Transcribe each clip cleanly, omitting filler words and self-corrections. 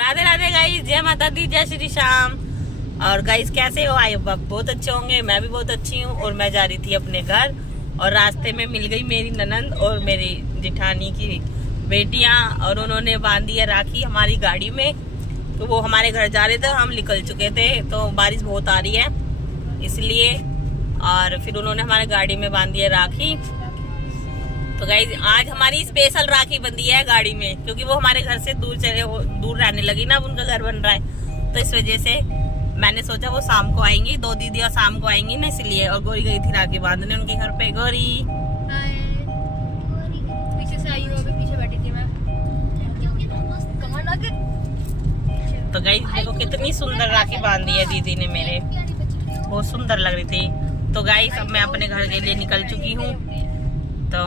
Radhe Radhe guys, जय माता दी, जय श्री श्याम। और गाइस कैसे हो? आई बहुत अच्छे होंगे। मैं भी बहुत अच्छी हूँ। और मैं जा रही थी अपने घर और रास्ते में मिल गई मेरी ननंद और मेरी जिठानी की बेटियां और उन्होंने बांधी है राखी हमारी गाड़ी में। तो वो हमारे घर जा रहे थे, हम निकल चुके थे, तो बारिश बहुत आ रही है इसलिए। और फिर उन्होंने हमारे गाड़ी में बांधी है राखी। तो गाइस आज हमारी स्पेशल राखी बंधी है गाड़ी में, क्योंकि वो हमारे घर से दूर रहने लगी ना, अब उनका घर बन रहा है। तो इस वजह से मैंने सोचा वो शाम को आएंगी, 2 दीदियां शाम को आएंगी ना, इसलिए। और गोरी गई थी राखी बांधने उनके घर पे। गोरी पीछे से आई हूँ, अभी पीछे बैठी थी मैं। तो गाइस देखो कितनी सुंदर राखी बांधी है दीदी ने मेरे, बहुत सुंदर लग रही थी। तो गाइस अब मैं अपने घर के लिए निकल चुकी हूँ, तो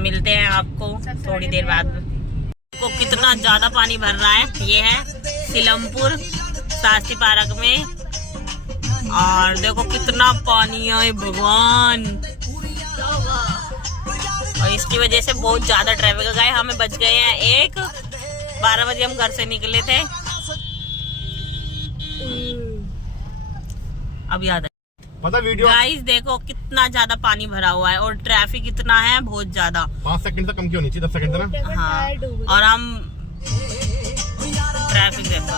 मिलते हैं आपको थोड़ी देर बाद। को कितना ज्यादा पानी भर रहा है। ये है सिलमपुर शास्त्री पार्क में, और देखो कितना पानी है भगवान। और इसकी वजह से बहुत ज्यादा ट्रैफिक है। गए हमें बच गए हैं 12 बजे हम घर से निकले थे। अब याद है पता वीडियो। गाइस देखो कितना ज्यादा पानी भरा हुआ है और ट्रैफिक इतना है, बहुत ज्यादा। 5 सेकंड से कम क्यों नहीं चाहिए, 10 सेकंड से ना। हाँ, और हम ट्रैफिक देखो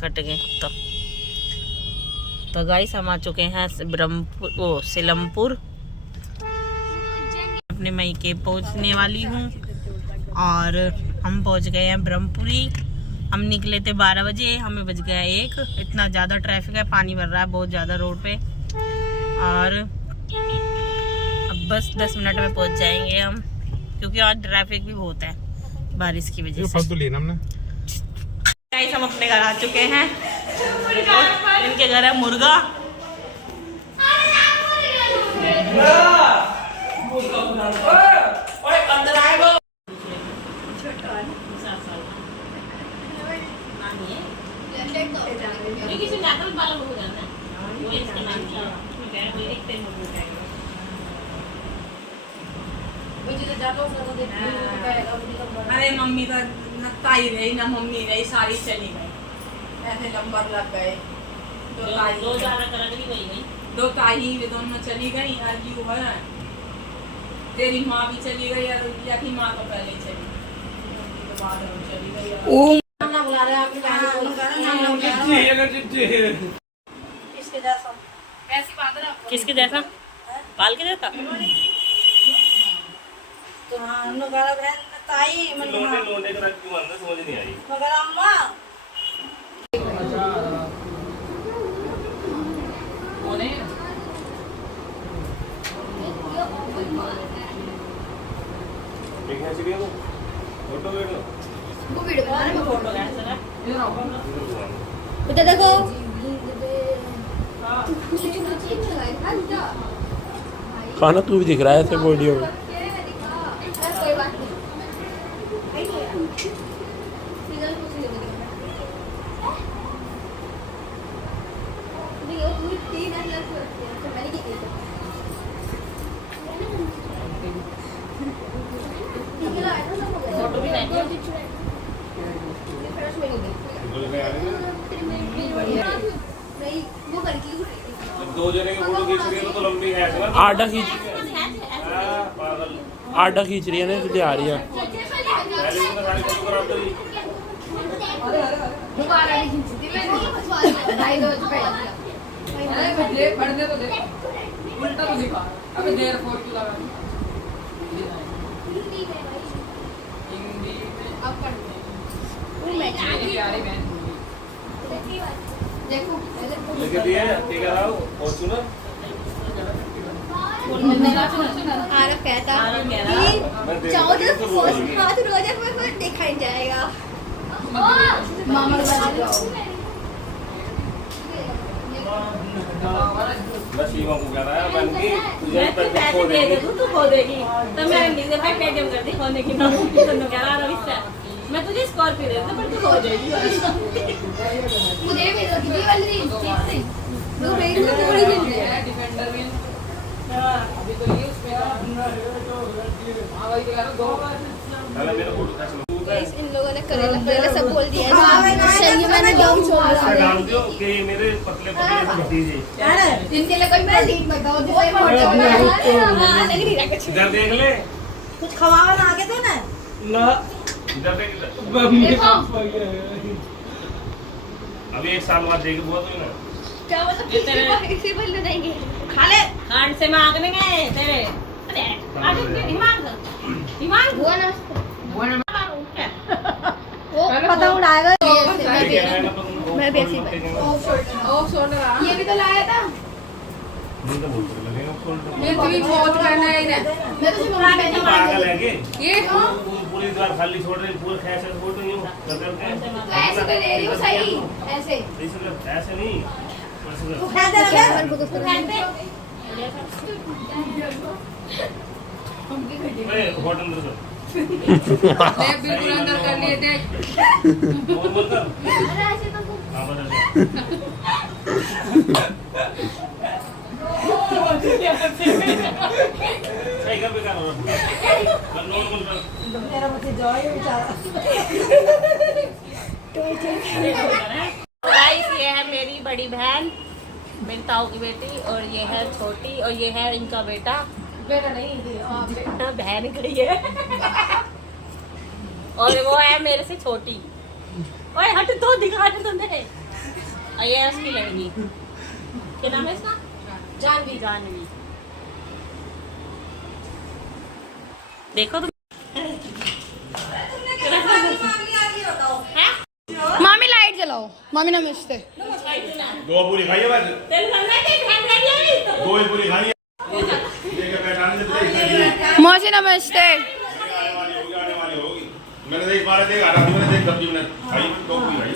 कट गए। तो गाइस हम आ चुके हैं सिलमपुर। अपने मायके पहुंचने वाली हूँ और हम पहुंच गए हैं ब्रह्मपुरी। हम निकले थे 12 बजे, हमें बज गया 1। इतना ज़्यादा ट्रैफिक है, पानी भर रहा है बहुत ज़्यादा रोड पे। और अब बस 10 मिनट में पहुंच जाएंगे हम, क्योंकि आज ट्रैफिक भी बहुत है बारिश की वजह से। फल तो लेना हमने। गाइस हम अपने घर आ चुके हैं। इनके घर है मुर्गा। अरे मम्मी तो न ताई रही ना मम्मी रही, सारी चली गई। ऐसे नंबर लग गए। दो ताई दोनों चली गई। यू है तेरी माँ भी चली गई और यही माँ तो पहले चली गई, तो बाद में चली गई। बुला रहे आपकी किसके जैसा पाल के जैसा। तो हाँ हम लोग ताई लोने का क्यों आना समझ नहीं आई। मगर अम्मा एक है सीढ़ियों को फोटो वीडियो वो वीडियो बना रहे हैं। फोटो कैसा बेटा देखो खाना तू भी दिख रहा है ऐसे वीडियो में। कोई बात नहीं। फोटो भी नहीं। दो जने की फोटो खींच रही है तो लंबी है ना। आडा खींच पागल आडा खींच रही है ना, इसलिए आ रही है। पहले तो सारी फोटो खराब करी। पढ़ने तो दे, उल्टा तो दिखा। अबे देर फोर क्यों लगा? हिंदी में अब पढ़ प्यारी बहन देखो लेके दिए ठीक है राव और सुनो आरफ कहता कि चाहो तो हाथ रोजा पर देखा ही जाएगा। मामा बस ये को कह रहा है बन के तुझे मैं तो पैसे दे दे तू खो देगी, तो मैं नीचे पे पेटीएम कर दी खोने की ना। तो कह रहा रविश मैं तुझे स्कॉर्पियो दे दूं पर तू खो जाएगी। मुझे भी कितनी वाली दो मेरी तो थोड़ी सी है डिफेंडर भी अभी तो ये उसमें हां भाई कह रहा 2 पहले मेरे फोटो खींच लो। गाइस इन लोगों ने करेला करेला सब बोल दिया है। सही है, मैंने डाउन छोड़ ऐसा दिया। डाल दियो कि मेरे पतले पतले से भतीजे इनके लिए कोई मैं लीड बताओ जिससे हां लग रही है कुछ। इधर देख ले, कुछ खवावा ना आगे तो ना इधर देख इधर। देखो अभी 1 साल बाद देगी बहुत हुई ना। क्या मतलब इसी पर ले जाएंगे। खा ले। खान से मांगने गए तेरे। अरे आगे दिमाग दिमाग हुआ ना वो वो पता उड़ाएगा। मैं भी ऐसी ऑफ शोल्डर ये भी तो लाया था। मुझे तो बहुत लगेगा शोल्डर। ये भी बहुत करना है ना मैं तो सिर्फ मम्मी तू पागल है के ये पूरी दीवार खाली छोड़ रही, पूरे खैस से छोड़ रही हूं कर तो ऐसे तो ले रही हूँ सही ऐसे ऐसे नहीं तो खा दे रहा है को दोस्तों मैं होटल अंदर कर ले बिल्कुल अंदर कर लिए देख बोल बोल कर। अरे ऐसे तो हां बदल सही कर बेकार हो रहा नॉर्मल कर। मेरा मुझे जॉय है बेचारा। गाइस ये है मेरी बड़ी बहन, मेरी ताऊ की बेटी, और ये है छोटी, और ये है इनका बेटा। बेटा नहीं बहन गई है और वो है मेरे से छोटी। ओए हट तो दिखा दे तुमने। और ये है उसकी लड़की, क्या नाम है इसका? जानवी। जानवी देखो तुम। मामी लाइट जलाओ। मामी नमस्ते। दो पूरी खाइए बस, दो ही पूरी खाइए। लेकर बैठाने से पहले मौसी नमस्ते। आने वाली होगी। मैंने देख पा रहे थे, आ रहा था, मैंने देख सब्जी मैंने खाई, दो पूरी खाई।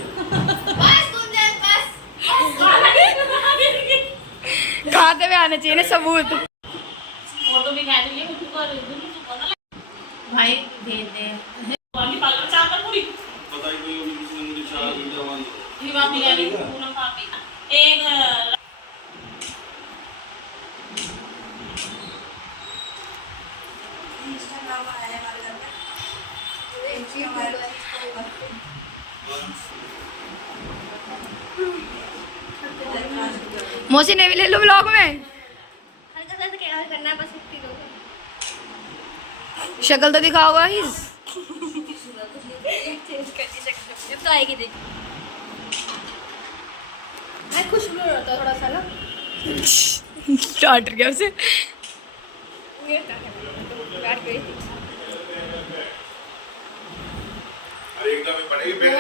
खाते हुए आना चाहिए ना सबूत। फोटो भी खा लिए भाई भेज दे। वाली पालक चाकर पूरी पता ही नहीं होगी किसी ने मुझे चार दिन दवाई ये वाली गाली पूरा काफी एक मौसी ने भी ले लो ब्लॉग में। शक्ल तो दिखाओ गाइस। मैं खुशबू रहता थोड़ा सा ना स्टार्ट गया उसे। अरे एकदम ही पड़ेगी पेट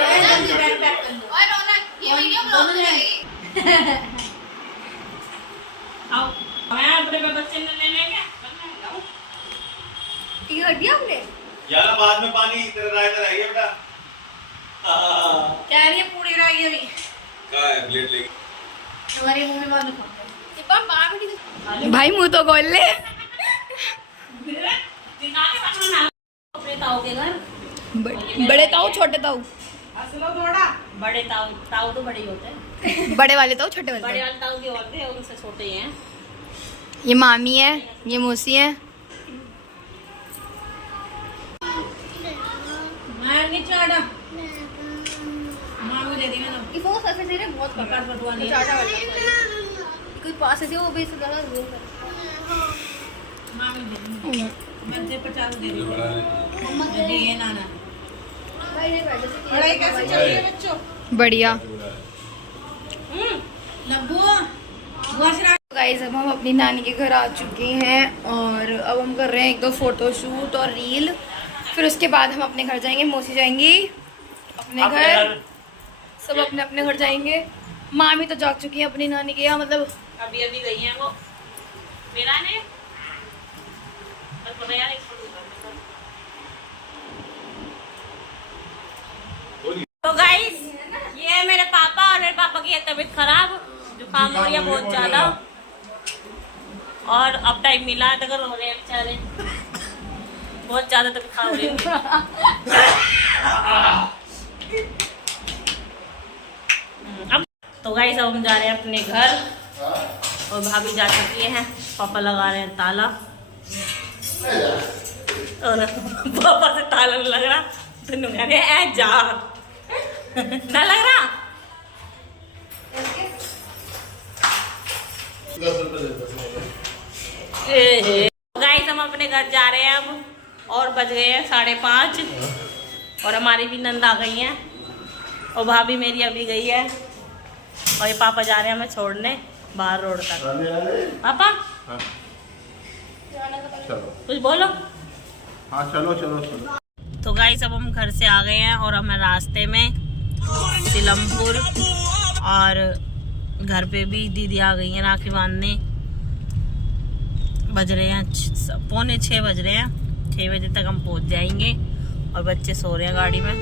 आओ मैं अपने बच्चे ने ले लेंगे हट गया हमने। यार बाद में पानी तेरा रायता रह गया बेटा। क्या रही है पूरी रह गई अभी। क्या है प्लेट लेके हमारे मुंह में बांध दो। भाई मुंह तो खोल ले। अपने ताऊ के घर बड़े ताऊ छोटे ताऊ। बड़े ताऊ ताऊ तो बड़े ही होते हैं। बड़े वाले ताऊ छोटे वाले बड़े ताऊ। वाले ताऊ की औरतें हैं, उनसे छोटे ही हैं। ये मामी है, ये मौसी है। मार नीचे आड़ा मार मुझे दी ना इसको सरफेस एरिया बहुत पकड़ पटवानी चाटा वाला कोई पास ऐसे वो भी सुधारा जरूर कर। मार मुझे मैं दे 50 दे रही हूं दे ये नाना पढ़ाई कैसे चल रही है बच्चों? बढ़िया। लब्बू गाइस अब हम अपनी नानी के घर आ चुके हैं और अब हम कर रहे हैं 1-2 फोटो शूट और रील। फिर उसके बाद हम अपने घर जाएंगे। मौसी जाएंगी अपने घर, सब अपने अपने घर जाएंगे। मामी तो जाग चुकी है अपनी नानी के यहाँ, मतलब अभी अभी गई हैं वो मेरा ने बस बोला यार एक फोटो तो गाइस ये है मेरे पापा, और मेरे पापा की है तबीयत खराब, जुकाम हो रही है बहुत ज्यादा, और अब टाइम मिला है तो रो रहे हैं बेचारे बहुत ज्यादा तबीयत खराब हो रही है। अब तो गाइस अब हम जा रहे हैं अपने घर और भाभी जा चुकी है। पापा लगा रहे हैं ताला और पापा से ताला नहीं लग रहा सुनो अरे ऐ जा ना लग रहा। 10 रुपए दे दो। गाइस हम अपने घर जा रहे हैं अब, और बज गए हैं 5:30 और हमारी भी नंद आ गई हैं और भाभी मेरी अभी गई है और ये पापा जा रहे हैं हमें छोड़ने बाहर रोड तक। पापा चलो कुछ बोलो। हाँ चलो चलो चलो। तो गाइस अब हम घर से आ गए हैं और हमें रास्ते में सिलमपुर और घर पे भी दीदी आ गई हैं राखी बांधने। बज रहे हैं 5:45 बज रहे हैं। 6 बजे तक हम पहुंच जाएंगे और बच्चे सो रहे हैं गाड़ी में।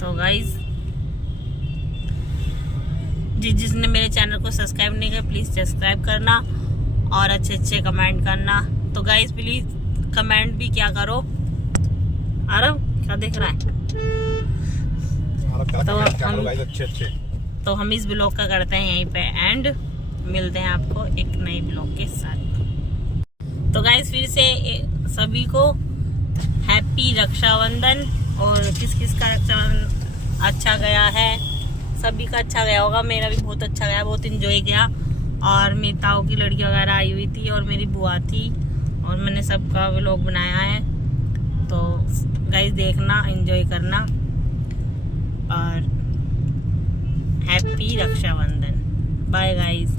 तो गाइस जिसने मेरे चैनल को सब्सक्राइब नहीं किया प्लीज़ सब्सक्राइब करना और अच्छे अच्छे कमेंट करना। तो गाइस प्लीज़ कमेंट भी क्या करो। आरव क्या दिख रहा है? तो हम इस ब्लॉग का करते हैं यहीं पे एंड, मिलते हैं आपको एक नई ब्लॉग के साथ। तो गाइस फिर से सभी को हैप्पी रक्षाबंधन। और किस किस का रक्षाबंधन अच्छा गया है, सभी का अच्छा गया होगा। मेरा भी बहुत अच्छा गया, बहुत इंजॉय किया। और मेरी ताऊ की लड़की वगैरह आई हुई थी और मेरी बुआ थी और मैंने सबका व्लॉग बनाया है। तो गाइस देखना, एंजॉय करना और हैप्पी रक्षाबंधन। Bye guys.